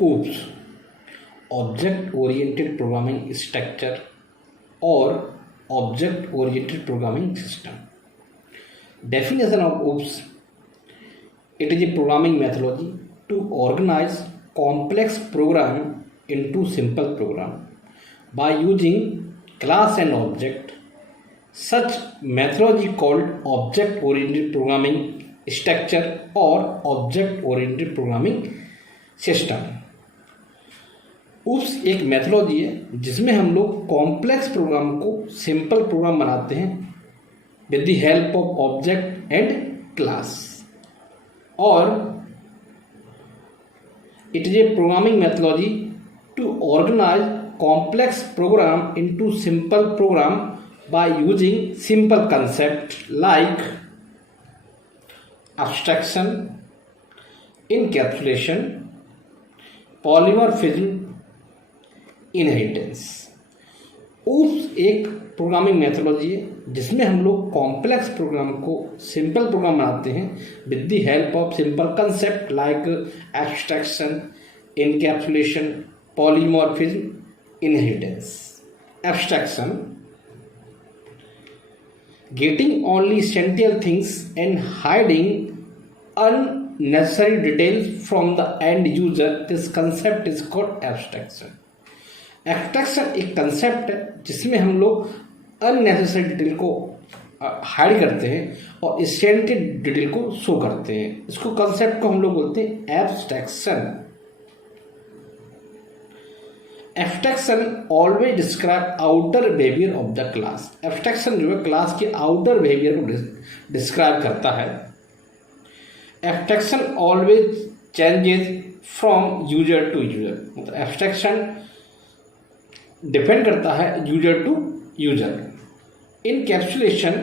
OOPS, Object Oriented Programming Structure or Object Oriented Programming System. Definition of OOPS: it is a programming methodology to organize complex program into simple program by using class and object. Such methodology called object oriented programming structure or object oriented programming system. Oops एक methodology है जिसमें हम लोग complex program को simple program बनाते हैं with the help of object and class. और it is a programming methodology to organise complex program into simple program by using simple concept like abstraction, encapsulation, polymorphism, inheritance. OOPS एक programming methodology है जिसमें हम लोग complex program को simple program बनाते हैं with the help of simple concept like abstraction, encapsulation, polymorphism, inheritance. Abstraction: getting only essential things and hiding unnecessary details from the end user. This concept is called abstraction. Abstraction एक concept है जिसमें हम लोग unnecessary detail को hide करते हैं और essential detail को शो करते हैं. इसको concept को हम लोग बोलते हैं abstraction. Abstraction always describe outer behavior of the class. Abstraction जो है क्लास के outer behavior को डिस्क्राइब करता है. Abstraction always changes from user to user. मतलब abstraction डिपेंड करता है user to user. Encapsulation,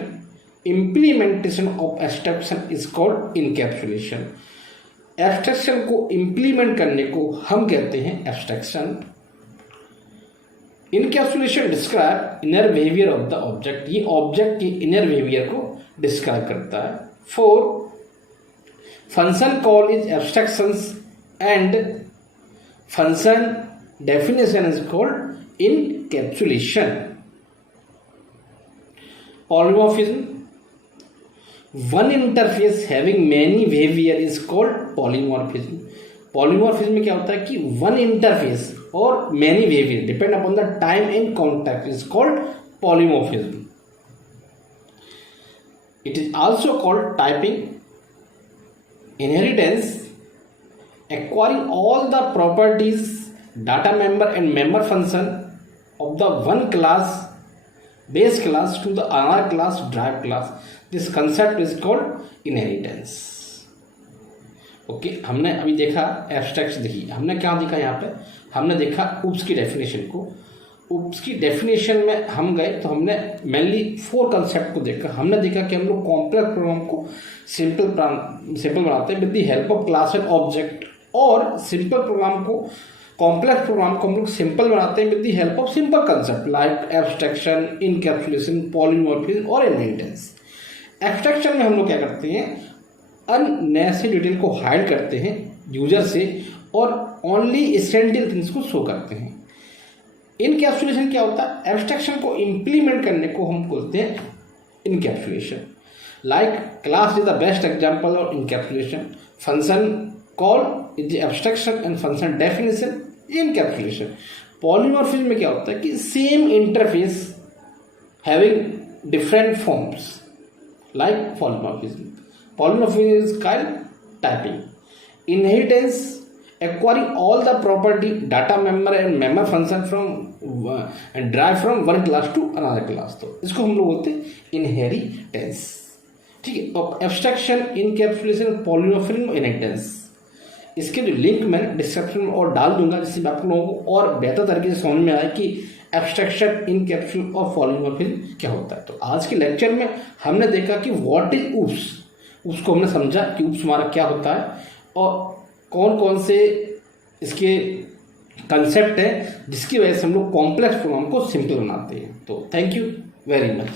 implementation of abstraction is called encapsulation. Abstraction को implement करने को हम कहते हैं abstraction. Encapsulation describe inner behaviour of the object. ये ऑब्जेक्ट की इनर बिहेवियर को डिस्क्राइब करता है. 4. Function call is abstractions and function definition is called encapsulation. Polymorphism: one interface having many behaviour is called polymorphism. Polymorphism में क्या होता है कि वन इंटरफेस और many behavior depend upon the time and context is called polymorphism. It is also called typing. Inheritance: acquiring all the properties, data member and member function of the one class, base class to the another class, derived class. This concept is called inheritance. Okay हमने अभी देखा abstraction. देखिए हमने क्या देखा यहाँ पे, हमने देखा OOPS की डेफिनेशन को. OOPS की डेफिनेशन में हम गए तो हमने मेनली 4 कंसेप्ट को देखा. हमने देखा कि हम लोग कॉम्प्लेक्स प्रोग्राम को सिंपल बनाते हैं with the help of class and object, और सिंपल प्रोग्राम को कॉम्प्लेक्स प्रोग्राम को हम लोग सिंपल बनाते हैं with the help of simple concept like abstraction, encapsulation, polymorphism और इनहेरिटेंस. एब्स्ट्रैक्शन में हम लोग क्या करते हैं, अननेसेसरी डिटेल को हाइड करते हैं यूजर से और ओनली एसेंशियल थिंग्स को शो करते हैं. इनकैप्सुलेशन क्या होता है, एब्स्ट्रैक्शन को इंप्लीमेंट करने को हम बोलते हैं encapsulation. Like class is the best example of encapsulation. Function call is the abstraction and function definition encapsulation. Polymorphism में क्या होता है कि same interface having different forms like polymorphism. Polymorphism is called typing. Inheritance: acquiring all the property, data member and member function from and derive from one class to another class. तो इसको हम लोग बोलते हैं inheritance. ठीक है. अब abstraction, encapsulation, polymorphism, inheritance, इसके जो लिंक मैंने डिस्क्रिप्शन में और डाल दूंगा जिससे आप लोगों को और बेहतर तरीके से समझ में आए कि एब्स्ट्रैक्शन, इनकैप्सुलेशन और पॉलीमॉर्फिज्म क्या होता है. तो आज के लेक्चर में हमने देखा कि व्हाट इज OOPS. उसको हमने समझा कि OOPS हमारा क्या होता है और कौन कौन से इसके कंसेप्ट हैं जिसकी वजह से हम लोग कॉम्प्लेक्स प्रोग्राम को सिंपल बनाते हैं. तो थैंक यू वेरी मच.